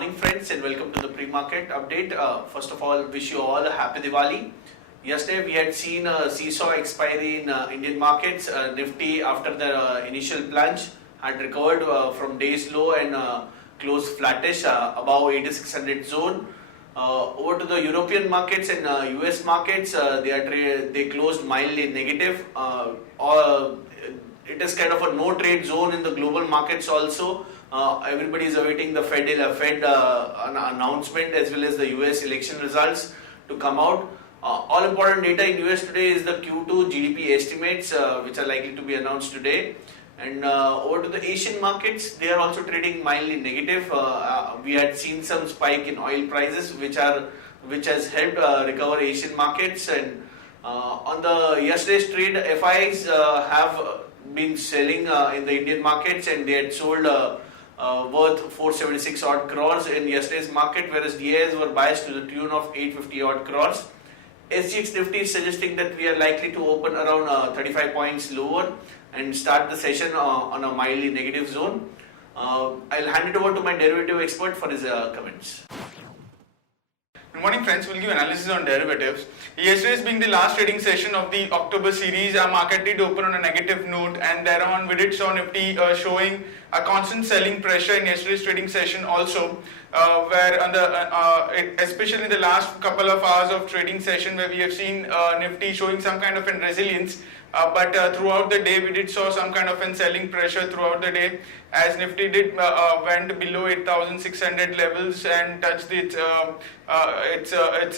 morning friends and welcome to the pre-market update. First of all, wish you all a happy Diwali. Yesterday we had seen a seesaw expiry in Indian markets. Nifty after the initial plunge had recovered from day's low and closed flattish above 8600 zone. Over to the European markets and US markets, they closed mildly negative. It is kind of a no trade zone in the global markets also. Everybody is awaiting the Fed announcement as well as the US election results to come out. All important data in US today is the Q2 GDP estimates, which are likely to be announced today. And over to the Asian markets, they are also trading mildly negative. We had seen some spike in oil prices, which has helped recover Asian markets. And on the yesterday's trade, FIs have been selling in the Indian markets, and they had sold worth 476 odd crores in yesterday's market, whereas DIs were biased to the tune of 850 odd crores. SGX Nifty is suggesting that we are likely to open around 35 points lower and start the session on a mildly negative zone. I'll hand it over to my derivative expert for his comments. Good morning friends, we'll give analysis on derivatives. Yesterday's being the last trading session of the October series, our market did open on a negative note, and thereon we did saw Nifty showing a constant selling pressure in yesterday's trading session also, where on the especially in the last couple of hours of trading session, where we have seen Nifty showing some kind of a resilience. But throughout the day we did saw some kind of a selling pressure throughout the day, as Nifty did went below 8,600 levels and touched its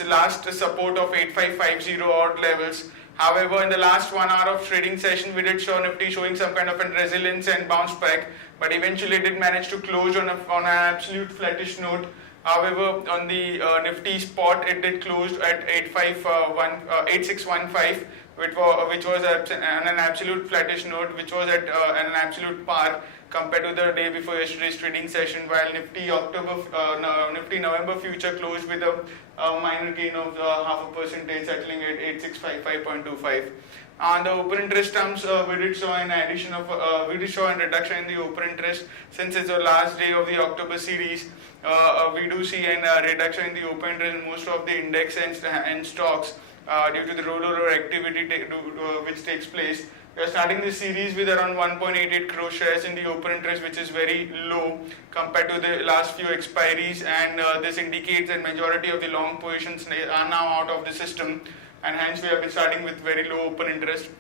last support of 8,550 odd levels. However, in the last 1 hour of trading session, we did show Nifty showing some kind of a resilience and bounce back, but eventually it did manage to close on an absolute flattish note. However, on the Nifty spot, it did close at 8615, which was on an absolute flattish note, which was at an absolute par compared to the day before yesterday's trading session, while Nifty November future closed with a minor gain of 0.5%, settling at 8655.25. On the open interest terms, we did show a reduction in the open interest since it's the last day of the October series. We do see a reduction in the open interest in most of the index and stocks due to the rollover activity which takes place. We are starting this series with around 1.88 crore shares in the open interest, which is very low compared to the last few expiries, and this indicates that majority of the long positions are now out of the system, and hence we have been starting with very low open interest.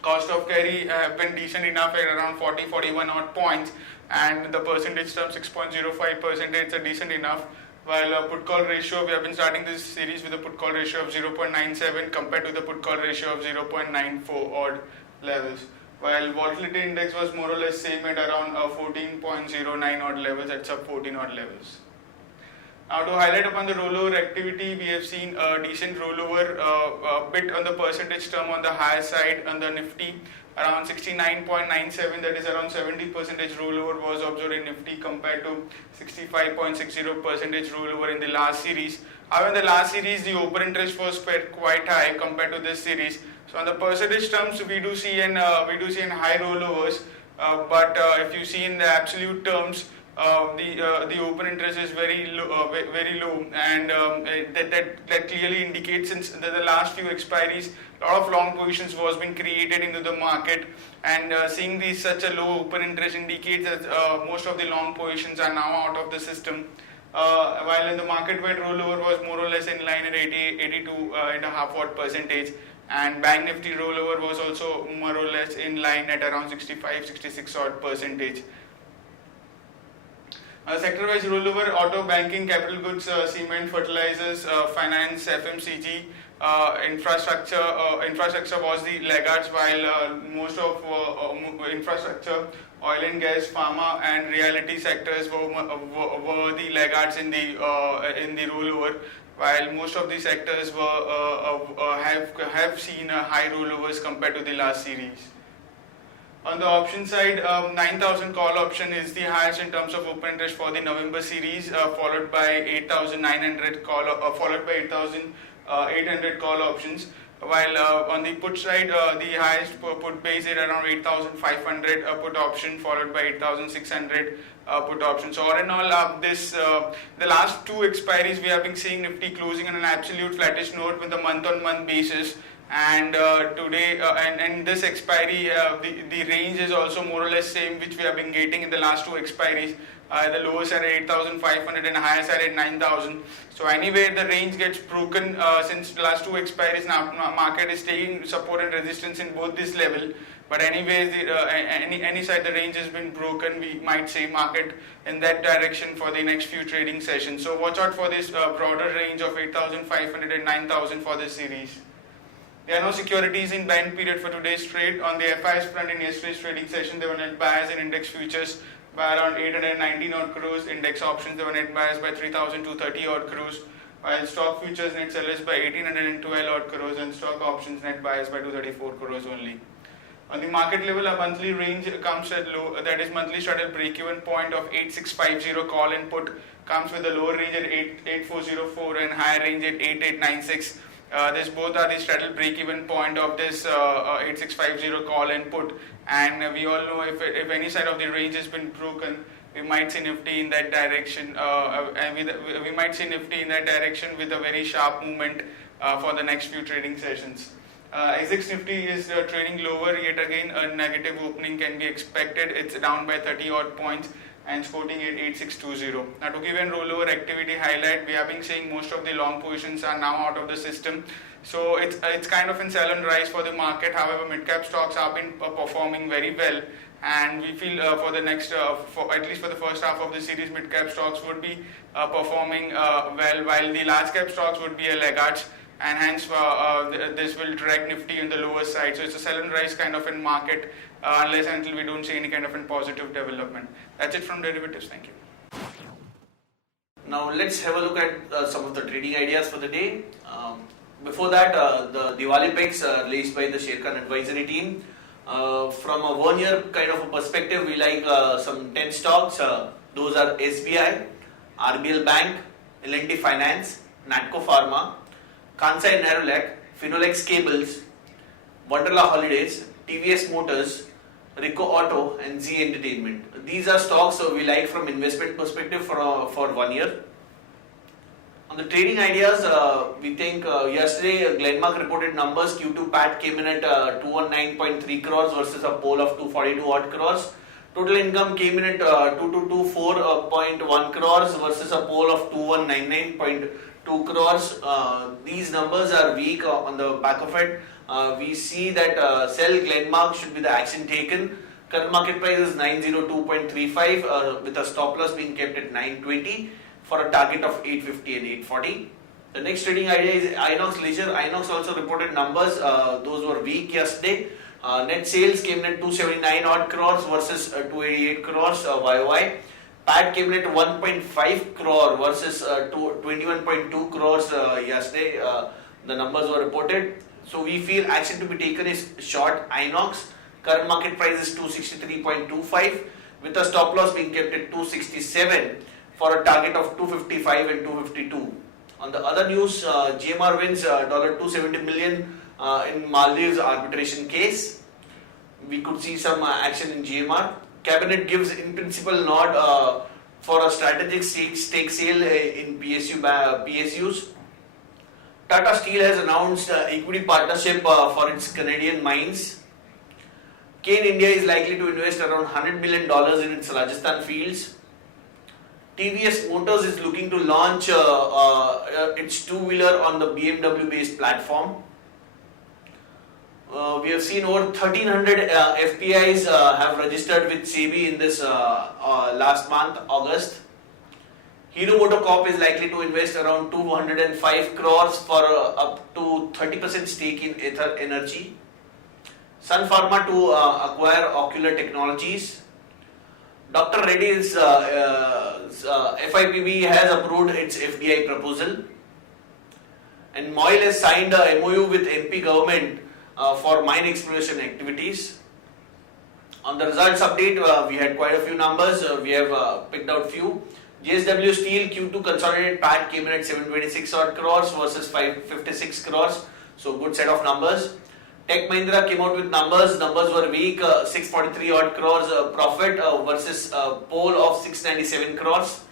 Cost of carry have been decent enough at around 41 odd points, and the percentage term 6.05%, it's a decent enough. While put call ratio, we have been starting this series with a put call ratio of 0.97 compared to the put call ratio of 0.94 odd levels. While volatility index was more or less same at around 14.09 odd levels at sub 14 odd levels. Now to highlight upon the rollover activity, we have seen a decent rollover, a bit on the percentage term on the higher side on the Nifty, around 69.97, that is around 70% rollover was observed in Nifty compared to 65.60% rollover in the last series. However, in the last series, the open interest was quite high compared to this series. So on the percentage terms, we do see high rollovers, but if you see in the absolute terms, the open interest is very low, and that clearly indicates, since the last few expiries, a lot of long positions was being created into the market, and seeing such a low open interest indicates that most of the long positions are now out of the system. While in the market-wide rollover was more or less in line at 82.5 odd percentage, and Bank Nifty rollover was also more or less in line at around 65-66 odd percentage. Sector-wise rollover: auto, banking, capital goods, cement, fertilizers, finance, FMCG, infrastructure was the laggards, while most of infrastructure, oil and gas, pharma, and realty sectors were the laggards in the rollover, while most of the sectors have seen high rollovers compared to the last series. On the option side, 9,000 call option is the highest in terms of open interest for the November series, followed by 8,900 followed by 8,800 call options. While on the put side, the highest put base is around 8,500 put option, followed by 8,600 put options. So all in all, the last two expiries we have been seeing Nifty closing on an absolute flattish note with a month-on-month basis. And today, and this expiry, the range is also more or less same which we have been getting in the last two expiries. The lowest are at 8,500 and highest are at 9,000. So anyway, the range gets broken since the last two expiries. Now market is taking support and resistance in both this level. But anyways, any side the range has been broken, we might say market in that direction for the next few trading sessions. So watch out for this broader range of 8,500 and 9,000 for this series. There are no securities in buying period for today's trade. On the FIs front in yesterday's trading session, there were net buyers in index futures by around 819 odd crores. Index options, there were net buyers by 3,230 odd crores. While stock futures net sellers by 1,812 odd crores and stock options net buyers by 234 crores only. On the market level, a monthly range comes at low, that is monthly straddle break-even point of 8650 call and put comes with a lower range at 8404 and higher range at 8896. This both are the straddle break-even point of this 8650 call and put, and we all know if any side of the range has been broken, we might see Nifty in that direction, we might see Nifty in that direction with a very sharp movement for the next few trading sessions. Exit Nifty is trading lower, yet again a negative opening can be expected. It's down by 30 odd points and quoting at 8620. Now to give a rollover activity highlight, we have been seeing most of the long positions are now out of the system. So it's kind of in sell and rise for the market. However, mid-cap stocks have been performing very well, and we feel for the next, at least for the first half of the series, mid-cap stocks would be performing well, while the large-cap stocks would be a laggards, and hence this will drag Nifty on the lower side. So it's a sell and rise kind of in market unless until we don't see any kind of a positive development. That's it from derivatives. Thank you. Now let's have a look at some of the trading ideas for the day. Before that, the Diwali picks released by the Sharekhan advisory team. From a 1 year kind of a perspective, we like some 10 stocks. Those are SBI, RBL Bank, L&T Finance, Natco Pharma, Kansai Nerolac, Finolex Cables, Wonderla Holidays, TVS Motors, Rico Auto and Z Entertainment. These are stocks we like from investment perspective for 1 year. On the trading ideas, we think yesterday Glenmark reported numbers. Q2 PAT came in at 219.3 crores versus a poll of 242 odd crores. Total income came in at 2224.1 crores versus a poll of 2199.2 crores. These numbers are weak on the back of it. We see that sell Glenmark should be the action taken. Current market price is 902.35 with a stop loss being kept at 920 for a target of 850 and 840. The next trading idea is Inox Leisure. Inox also reported numbers. Those were weak yesterday. Net sales came in at 279 odd crores versus 288 crores YOY. PAT came in at 1.5 crore versus 21.2 crores yesterday. The numbers were reported. So we feel action to be taken is short Inox. Current market price is 263.25 with a stop loss being kept at 267 for a target of 255 and 252. On the other news, GMR wins $270 million in Maldives arbitration case. We could see some action in GMR. Cabinet gives in principle nod for a strategic stake sale in PSUs. Tata Steel has announced equity partnership for its Canadian mines. Kane India is likely to invest around $100 million in its Rajasthan fields. TVS Motors is looking to launch its two-wheeler on the BMW based platform. We have seen over 1300 FPIs have registered with SEBI in this last month, August. Hero MotoCorp is likely to invest around 205 crores for up to 30% stake in Ether Energy. Sun Pharma to acquire Ocular Technologies. Dr. Reddy's FIPB has approved its FDI proposal. And MOIL has signed a MOU with MP government for mine exploration activities. On the results update, we had quite a few numbers. We have picked out few. JSW Steel Q2 consolidated PAT came in at 726 odd crores versus 556 crores. So good set of numbers. Tech Mahindra came out with numbers. Numbers were weak. 643 odd crores profit versus poll of 697 crores.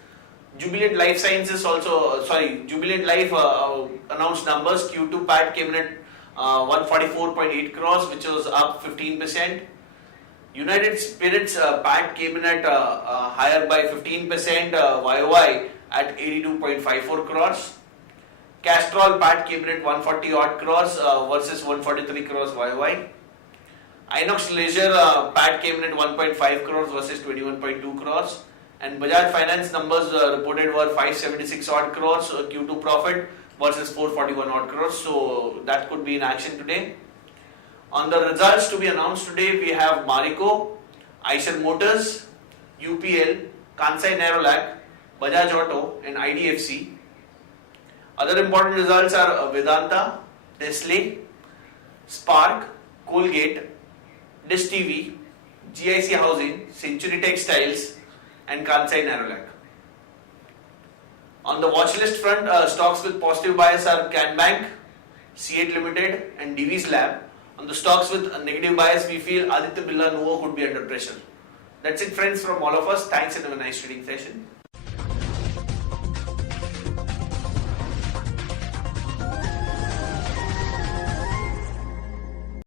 Jubilant Life Sciences also, Jubilant Life announced numbers. Q2 PAT came in at 144.8 crores, which was up 15%. United Spirits PAT came in at higher by 15% YOY at 82.54 crores. Castrol PAT came in at 140 odd crores versus 143 crores YOY. Inox Leisure PAT came in at 1.5 crores versus 21.2 crores. And Bajaj Finance numbers reported were 576 odd crores Q2 profit versus 441 odd crores. So that could be in action today. On the results to be announced today, we have Marico, Eicher Motors, UPL, Kansai Nerolac, Bajaj Auto and IDFC. Other important results are Vedanta, Nestle, Spark, Colgate, Dish TV, GIC Housing, Century Textiles and Kansai Nerolac. On the watch list front, stocks with positive bias are CanBank, C8 Limited and Divi's Lab. On the stocks with a negative bias, we feel Aditya Birla Nuvo could be under pressure. That's it friends from all of us. Thanks and have a nice trading session.